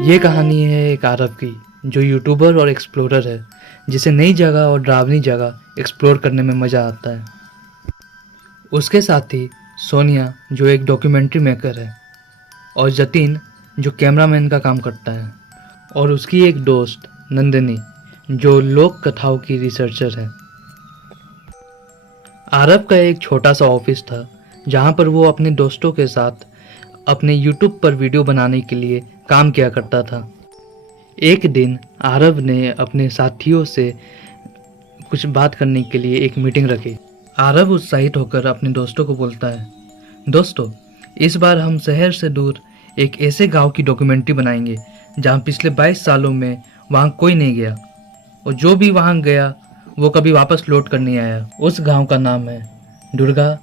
ये कहानी है एक आरब की जो यूट्यूबर और एक्सप्लोरर है, जिसे नई जगह और डरावनी जगह एक्सप्लोर करने में मज़ा आता है। उसके साथ ही सोनिया जो एक डॉक्यूमेंट्री मेकर है, और जतिन जो कैमरामैन का काम करता है, और उसकी एक दोस्त नंदिनी जो लोक कथाओं की रिसर्चर है। आरब का एक छोटा सा ऑफिस था जहाँ पर वो अपने दोस्तों के साथ अपने यूट्यूब पर वीडियो बनाने के लिए काम किया करता था। एक दिन आरव ने अपने साथियों से कुछ बात करने के लिए एक मीटिंग रखी। आरव उत्साहित होकर अपने दोस्तों को बोलता है, दोस्तों, इस बार हम शहर से दूर एक ऐसे गांव की डॉक्यूमेंट्री बनाएंगे जहां पिछले 22 सालों में वहां कोई नहीं गया, और जो भी वहां गया वो कभी वापस लौट कर नहीं आया। उस गांव का नाम है दुर्गा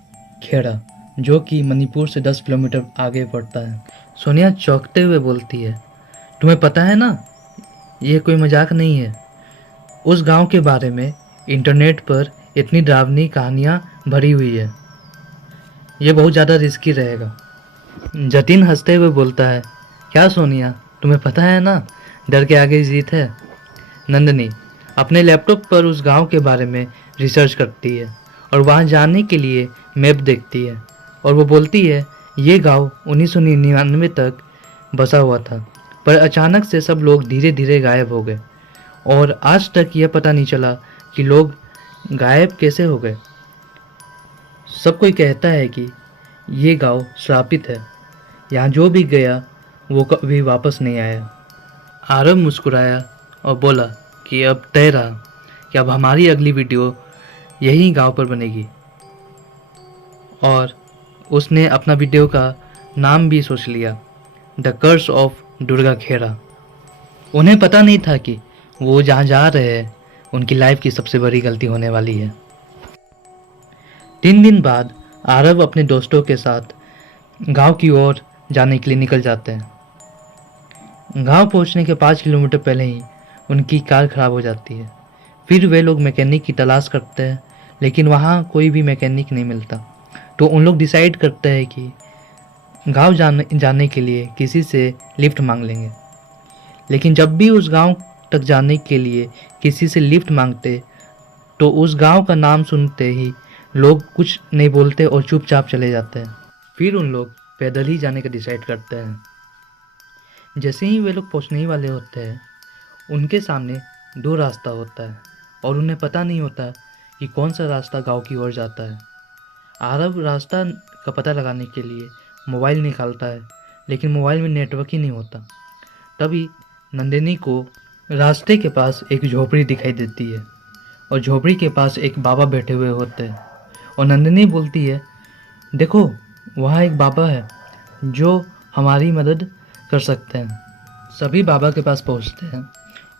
खेड़ा, जो कि मणिपुर से 10 किलोमीटर आगे पड़ता है। सोनिया चौंकते हुए बोलती है, तुम्हें पता है ना, ये कोई मजाक नहीं है। उस गांव के बारे में इंटरनेट पर इतनी डरावनी कहानियां भरी हुई है, ये बहुत ज़्यादा रिस्की रहेगा। जतिन हंसते हुए बोलता है, क्या सोनिया, तुम्हें पता है ना, डर के आगे जीत है। नंदिनी अपने लैपटॉप पर उस गांव के बारे में रिसर्च करती है और वहां जाने के लिए मैप देखती है, और वो बोलती है ये गांव 1999 तक बसा हुआ था, पर अचानक से सब लोग धीरे धीरे गायब हो गए, और आज तक यह पता नहीं चला कि लोग गायब कैसे हो गए। सब कोई कहता है कि ये गांव श्रापित है, यहाँ जो भी गया वो कभी वापस नहीं आया। आरव मुस्कुराया और बोला कि अब तय रहा कि अब हमारी अगली वीडियो यही गांव पर बनेगी, और उसने अपना वीडियो का नाम भी सोच लिया, the curse of Durga Kheda. उन्हें पता नहीं था कि वो जहाँ जा रहे हैं उनकी लाइफ की सबसे बड़ी गलती होने वाली है। 3 दिन बाद आरव अपने दोस्तों के साथ गांव की ओर जाने के लिए निकल जाते हैं। गांव पहुंचने के 5 किलोमीटर पहले ही उनकी कार खराब हो जाती है। फिर वे लोग मैकेनिक की तलाश करते हैं, लेकिन वहाँ कोई भी मैकेनिक नहीं मिलता। तो उन लोग डिसाइड करते हैं कि गांव जाने के लिए किसी से लिफ्ट मांग लेंगे। लेकिन जब भी उस गांव तक जाने के लिए किसी से लिफ्ट मांगते, तो उस गांव का नाम सुनते ही लोग कुछ नहीं बोलते और चुपचाप चले जाते हैं। फिर उन लोग पैदल ही जाने का डिसाइड करते हैं। जैसे ही वे लोग पहुंचने ही वाले होते हैं, उनके सामने 2 रास्ता होता है, और उन्हें पता नहीं होता कि कौन सा रास्ता गांव की ओर जाता है। आरव रास्ता का पता लगाने के लिए मोबाइल निकालता है, लेकिन मोबाइल में नेटवर्क ही नहीं होता। तभी नंदिनी को रास्ते के पास एक झोपड़ी दिखाई देती है, और झोपड़ी के पास एक बाबा बैठे हुए होते हैं। और नंदिनी बोलती है, देखो, वहाँ एक बाबा है जो हमारी मदद कर सकते हैं। सभी बाबा के पास पहुँचते हैं,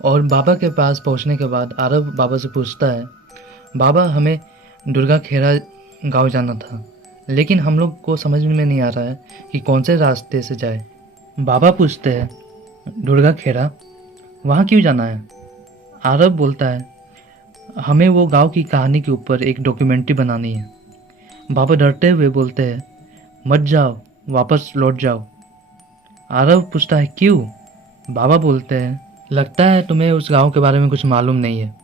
और बाबा के पास पहुँचने के बाद आरव बाबा से पूछता है, बाबा, हमें दुर्गा खेड़ा गांव जाना था, लेकिन हम लोग को समझ में नहीं आ रहा है कि कौन से रास्ते से जाए। बाबा पूछते हैं, दुर्गा खेड़ा, वहाँ क्यों जाना है? आरव बोलता है, हमें वो गांव की कहानी के ऊपर एक डॉक्यूमेंट्री बनानी है। बाबा डरते हुए बोलते हैं, मत जाओ, वापस लौट जाओ। आरव पूछता है, क्यों? बाबा बोलते हैं, लगता है तुम्हें उस गांव के बारे में कुछ मालूम नहीं है।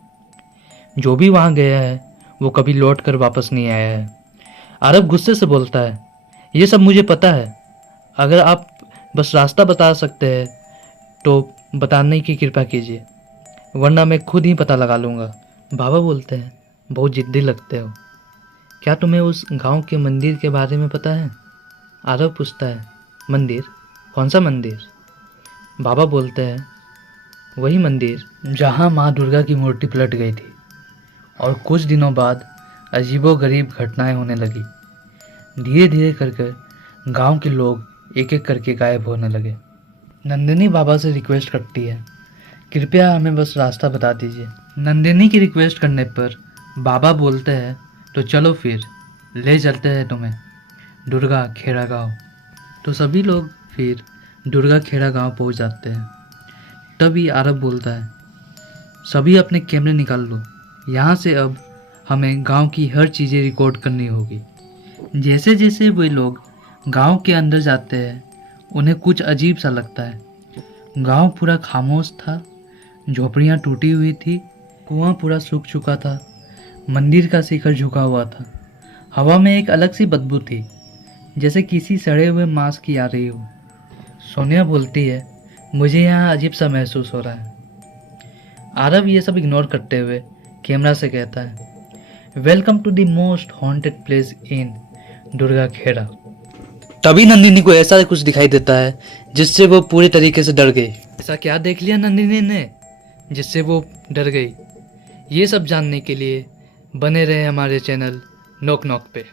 जो भी वहाँ गया है वो कभी लौट कर वापस नहीं आया है। आरव गुस्से से बोलता है, ये सब मुझे पता है, अगर आप बस रास्ता बता सकते हैं तो बताने की कृपा कीजिए, वरना मैं खुद ही पता लगा लूँगा। बाबा बोलते हैं, बहुत जिद्दी लगते हो, क्या तुम्हें उस गांव के मंदिर के बारे में पता है? आरव पूछता है, मंदिर? कौन सा मंदिर? बाबा बोलते हैं, वही मंदिर जहाँ माँ दुर्गा की मूर्ति पलट गई थी, और कुछ दिनों बाद अजीबोगरीब घटनाएं होने लगी। धीरे धीरे करके गांव के लोग एक एक करके गायब होने लगे। नंदिनी बाबा से रिक्वेस्ट करती है, कृपया हमें बस रास्ता बता दीजिए। नंदिनी की रिक्वेस्ट करने पर बाबा बोलते हैं, तो चलो फिर ले चलते हैं तुम्हें दुर्गा खेड़ा गांव। तो सभी लोग फिर दुर्गा खेड़ा गांव पहुंच जाते हैं। तभी आरव बोलता है, सभी अपने कैमरे निकाल लो, यहाँ से अब हमें गांव की हर चीज़ें रिकॉर्ड करनी होगी। जैसे जैसे वे लोग गांव के अंदर जाते हैं, उन्हें कुछ अजीब सा लगता है। गांव पूरा खामोश था, झोपड़ियां टूटी हुई थी, कुआं पूरा सूख चुका था, मंदिर का शिखर झुका हुआ था। हवा में एक अलग सी बदबू थी, जैसे किसी सड़े हुए मांस की आ रही हो। सोनिया बोलती है, मुझे यहाँ अजीब सा महसूस हो रहा है। आरव ये सब इग्नोर करते हुए कैमरा से कहता है, welcome to the most haunted place in Durga Kheda. तभी नंदिनी को ऐसा कुछ दिखाई देता है जिससे वो पूरी तरीके से डर गई। ऐसा क्या देख लिया नंदिनी ने जिससे वो डर गई? ये सब जानने के लिए बने रहे हमारे चैनल नॉक नॉक पे।